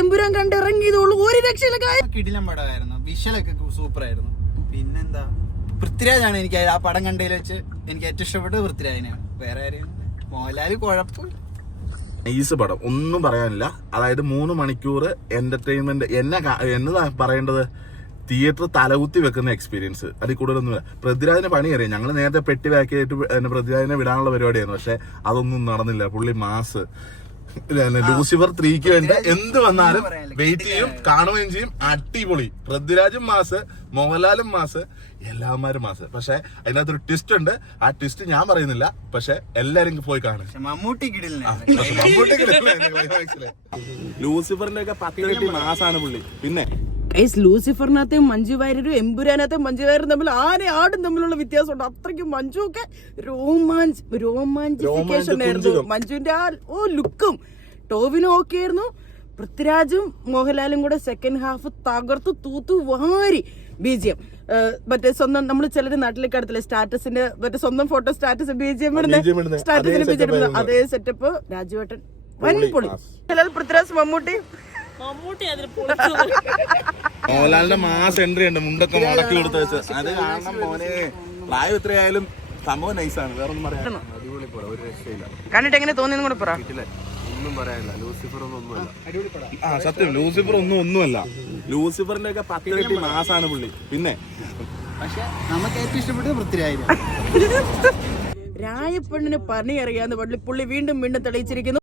എമ്പുരാൻ കണ്ടിറങ്ങിയതുള്ളൂ ഒരു രക്ഷയില്ല. കിടിലം പടമായിരുന്നു, വിഷ്വലൊക്കെ സൂപ്പർ ആയിരുന്നു. പിന്നെന്താ, പൃഥ്വിരാജാണ് എനിക്ക് ആ പടം കണ്ടതിൽ വെച്ച് എനിക്ക് ഏറ്റവും ഇഷ്ടപ്പെട്ടത് പൃഥ്വിരാജിനെയാണ്. വേറെ ആരെയും മോഹൻലാല് കുഴപ്പമില്ല. നൈസ് പടം, ഒന്നും പറയാനില്ല. അതായത് 3 മണിക്കൂർ എന്റർടൈൻമെന്റ്. എന്നതാ പറയേണ്ടത്, തിയേറ്റർ തലകുത്തി വെക്കുന്ന എക്സ്പീരിയൻസ്. അതിൽ കൂടുതലൊന്നുമില്ല. പൃഥ്വിരാജിന് പണി അറിയാം. ഞങ്ങൾ നേരത്തെ പെട്ടി പാക്കിയിട്ട് പൃഥ്വിരാജിനെ വിടാനുള്ള പരിപാടിയായിരുന്നു. പക്ഷെ അതൊന്നും നടന്നില്ല. പുള്ളി മാസ്. ലൂസിഫർ 3ക്ക് വേണ്ടി എന്ത് വന്നാലും വെയിറ്റ് ചെയ്യും, കാണുകയും ചെയ്യും. അടിപൊളി. പൃഥ്വിരാജും മാസ്, മോഹൻലാലും മാസ്, എല്ലാവരും മാസ്. പക്ഷെ അതിനകത്തൊരു ട്വിസ്റ്റ് ഉണ്ട്. ആ ട്വിസ്റ്റ് ഞാൻ പറയുന്നില്ല. പക്ഷെ എല്ലാരും പോയി കാണും. മമ്മൂട്ടി ലൂസിഫറിന്റെ ഒക്കെ 10 മാസാണ് പുള്ളി. പിന്നെ ലൂസിഫറിനകത്തെ മഞ്ജു വാര്യരും എമ്പുരാനകത്തെ മഞ്ജു വാര്യരും തമ്മിൽ ആടും തമ്മിലുള്ള വ്യത്യാസമുണ്ട്. അത്രയ്ക്കും മഞ്ജു ഒക്കെ റോമാഞ്ചിഫിക്കേഷൻ ആയിരുന്നു. മഞ്ജുവിന്റെ ആ ലുക്കും. ടോവിനും ഓക്കെ ആയിരുന്നു. പൃഥ്വിരാജും മോഹൻലാലും കൂടെ സെക്കൻഡ് ഹാഫ് തകർത്തു തൂത്തു വാരി. BGM മറ്റേ സ്വന്തം നമ്മൾ ചിലര് നാട്ടിലേക്ക് അടുത്തില്ല, സ്റ്റാറ്റസിന്റെ മറ്റേ സ്വന്തം ഫോട്ടോ സ്റ്റാറ്റസ് BGM ഇടുന്ന സ്റ്റാറ്റസിന്റെ BGM ഇടുന്ന അതേ സെറ്റപ്പ്. രാജുവേട്ടൻ വൻപൊളി. പൃഥ്വിരാജ് മമ്മൂട്ടി മോഹൻലാലിന്റെ മാസ് എൻട്രി ഉണ്ട്, മുണ്ടൊക്കെ മടക്കി കൊടുത്ത് വെച്ച്. അത് കാണണം മോനെ. പ്രായം എത്രയായാലും സംഭവം നൈസാണ്. വേറെ ഒന്നും പറയാൻ. അടിപൊളി പടം, ഒരു രക്ഷയില്ല. കണ്ടിട്ട് എങ്ങനെ തോന്നിയെന്ന് കൂടെ പറ. ഒന്നും പറയാനില്ല. ലൂസിഫർ ഒന്നുമല്ല. സത്യം, ലൂസിഫർ ഒന്നുമല്ല. ലൂസിഫറിന്റെ ഒക്കെ 10 മാസാണ് പുള്ളി. പിന്നെ പക്ഷെ നമുക്ക് ഏറ്റവും ഇഷ്ടപ്പെട്ടത് പൃഥ്വിരാജ്. രായപ്പെണ്ണിന് പണി അറിയാന്ന് പുള്ളി വീണ്ടും തെളിയിച്ചിരിക്കുന്നു.